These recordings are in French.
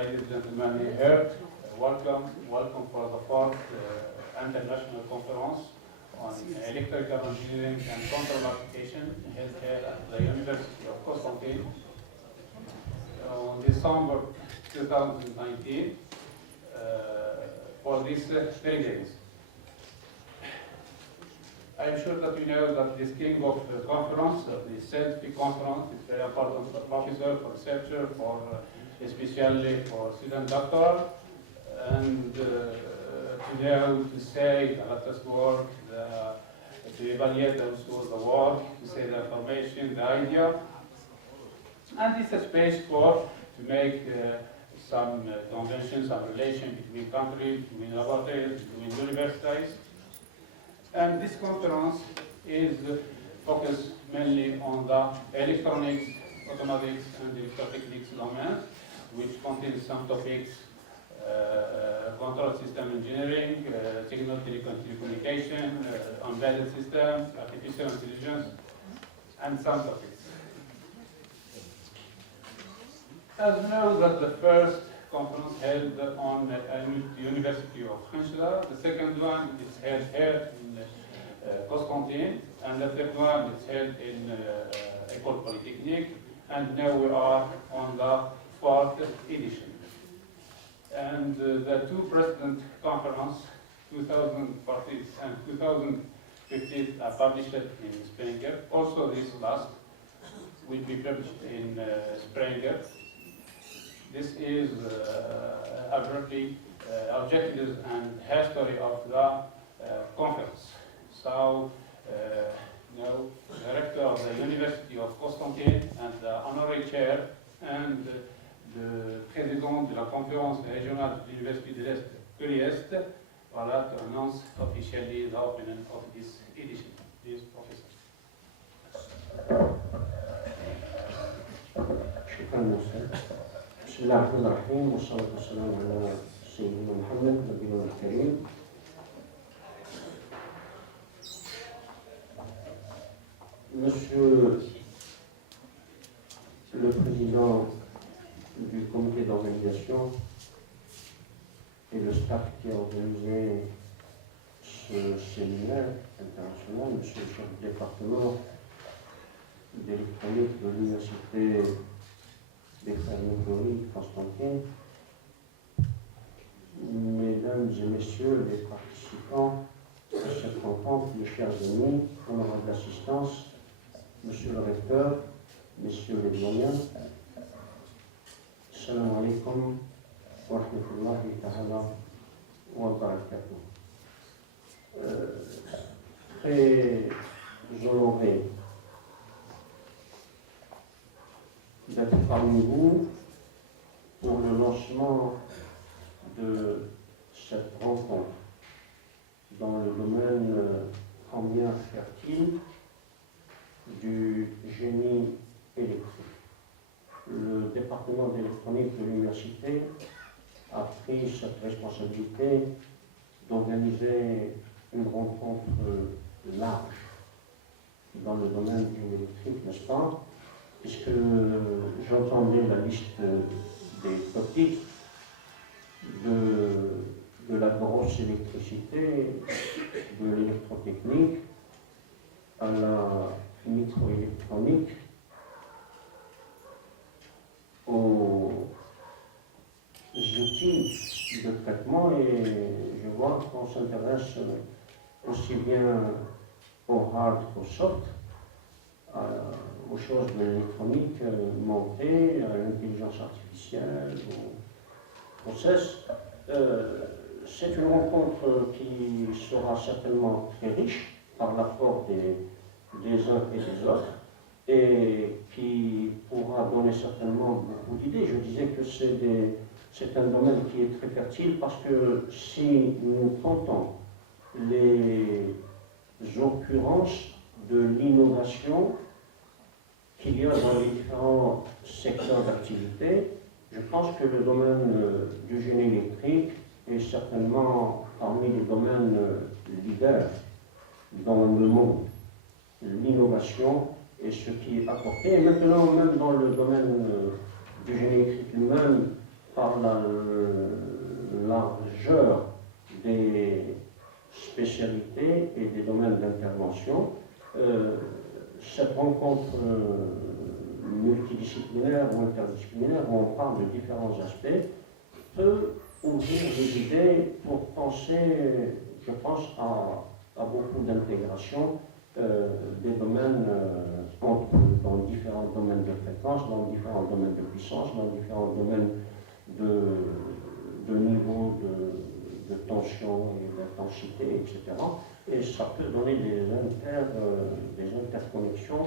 ladies and gentlemen, you heard, welcome for the fourth International Conference on Electrical Engineering and Control Application held here at the University of Constantine on December 2019 for these 3 days. I am sure that you know that this king of the conference, the scientific conference, is very important for professor, for researcher, for especially for student doctor, and to know, to say the latest work, to evaluate also the work, to say the information, the idea, and it's a space for to make some conventions, some relation between countries, between laboratories, between universities. And this conference is focused mainly on the electronics, automatics, and electrotechnics domain, which contains some topics, control system engineering, signal telecommunication, embedded systems, artificial intelligence, and some topics. As you know, that the first conference held on the University of Khenchela, the second one is held here in Constantine, and the third one is held in École Polytechnique, and now we are on the 4th edition. And the two precedent conference, 2014 and 2015, are published in Springer. Also this last will be published in Springer. This is abruptly objectives and history of the conference. So, now, director of the University of Constantine and the honorary chair and the président de la conférence régionale de l'Université de l'Est, Curie-Est, voilà, to announce officially the opening of this edition. Please, Professor. شكرا موسى. بسم الله الرحمن الرحيم والصلاة والسلام على سيدنا محمد نبينا الكريم. Monsieur le Président du comité d'organisation et le staff qui a organisé ce séminaire international, Monsieur le chef du département d'électronique de l'Université des Frères Moutouri, Constantine, Mesdames et Messieurs les participants à cette rencontre, mes chers amis, honorables assistance, Monsieur le recteur, Messieurs les doyens, Assalamu alaikum wa rahmatullahi ta'ala wa barakatuh. Très honoré d'être parmi vous pour le lancement de cette rencontre dans le domaine combien fertile du génie électrique. Le département d'électronique de l'université a pris cette responsabilité d'organiser une rencontre large dans le domaine du génie électrique, n'est-ce pas? Puisque j'entendais la liste des topics de la grosse électricité, de l'électrotechnique, à la microélectronique, aux outils de traitement, et je vois qu'on s'intéresse aussi bien au hard qu'au soft, aux choses de l'électronique montée, à l'intelligence artificielle, au process. C'est une rencontre qui sera certainement très riche par l'apport des uns et des autres, et qui pourra donner certainement beaucoup d'idées. Je disais que c'est un domaine qui est très fertile parce que si nous comptons les occurrences de l'innovation qu'il y a dans les différents secteurs d'activité, je pense que le domaine du génie électrique est certainement parmi les domaines leaders dans le monde. L'innovation et ce qui est apporté, et maintenant même dans le domaine du génie électrique lui-même, par la largeur des spécialités et des domaines d'intervention, cette rencontre multidisciplinaire ou interdisciplinaire, où on parle de différents aspects, peut ouvrir des idées pour penser, je pense, à beaucoup d'intégration des domaines, dans différents domaines de fréquence, dans différents domaines de puissance, dans différents domaines de niveau de tension et d'intensité, etc. Et ça peut donner des interconnexions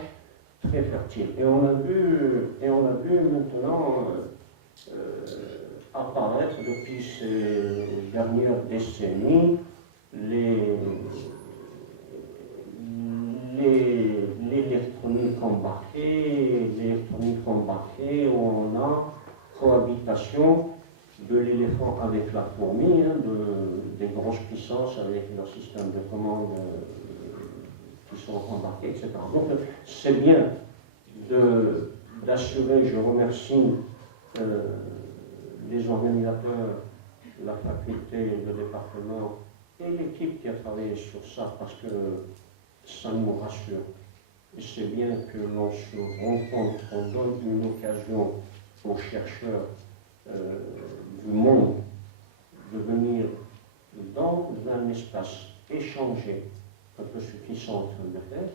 très fertiles. Et on a vu maintenant apparaître depuis ces dernières décennies l'électronique embarquée, où on a cohabitation de l'éléphant avec la fourmi, des grosses puissances avec leur système de commande qui sont embarqués, etc. Donc c'est bien d'assurer, je remercie les organisateurs, la faculté, le département et l'équipe qui a travaillé sur ça, parce que ça nous rassure. Et c'est bien que l'on se rencontre, on donne une occasion aux chercheurs du monde de venir dans un espace échangé, un peu ce qu'ils sont en train de faire,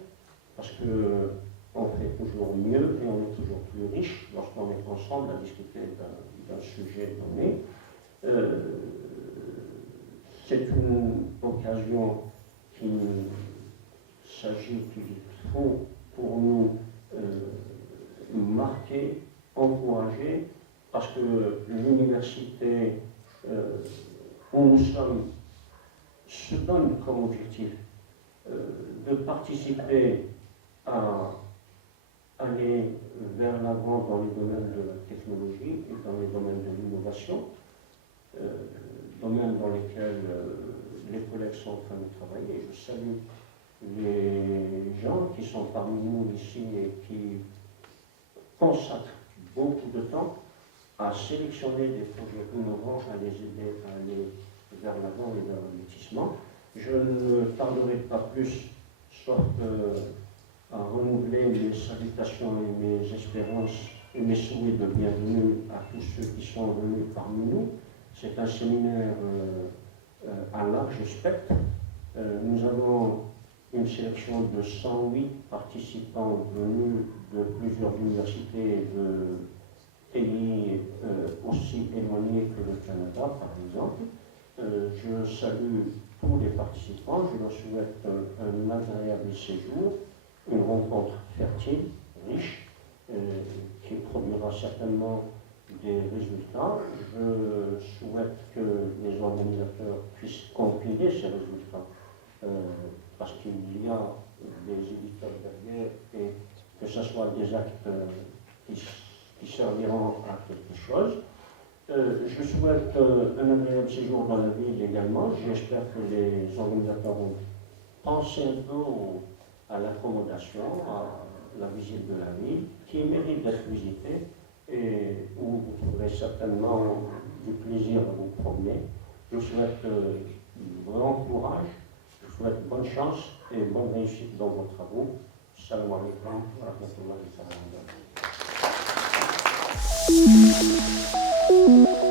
parce qu'on fait toujours mieux et on est toujours plus riche lorsqu'on est ensemble à discuter d'un sujet donné. C'est une occasion qu'il faut pour nous marquer, encourager, parce que l'université où nous sommes se donne comme objectif de participer à aller vers l'avant dans les domaines de la technologie et dans les domaines de l'innovation, domaines dans lesquels les collègues sont en train de travailler. Je salue les gens qui sont parmi nous ici et qui consacrent beaucoup de temps à sélectionner des projets innovants, à les aider à aller vers l'avant et vers l'aboutissement. Je ne tarderai pas plus, sauf à renouveler mes salutations et mes espérances et mes souhaits de bienvenue à tous ceux qui sont venus parmi nous. C'est un séminaire à large spectre. Nous avons une sélection de 108 participants venus de plusieurs universités et de pays aussi éloignés que le Canada, par exemple. Je salue tous les participants, je leur souhaite un agréable séjour, une rencontre fertile, riche, qui produira certainement des résultats. Je souhaite que les organisateurs puissent compiler ces résultats, parce qu'il y a des éditeurs derrière et que ce soit des actes qui serviront à quelque chose. Je souhaite un agréable séjour dans la ville également. J'espère que les organisateurs ont pensé un peu à l'accommodation, à la visite de la ville, qui mérite d'être visitée et où vous trouverez certainement du plaisir à vous promener. Je vous souhaite grand courage, je vous souhaite bonne chance et bonne réussite dans vos travaux. Salam alaikum wa rahmatullahi wa barakatuh.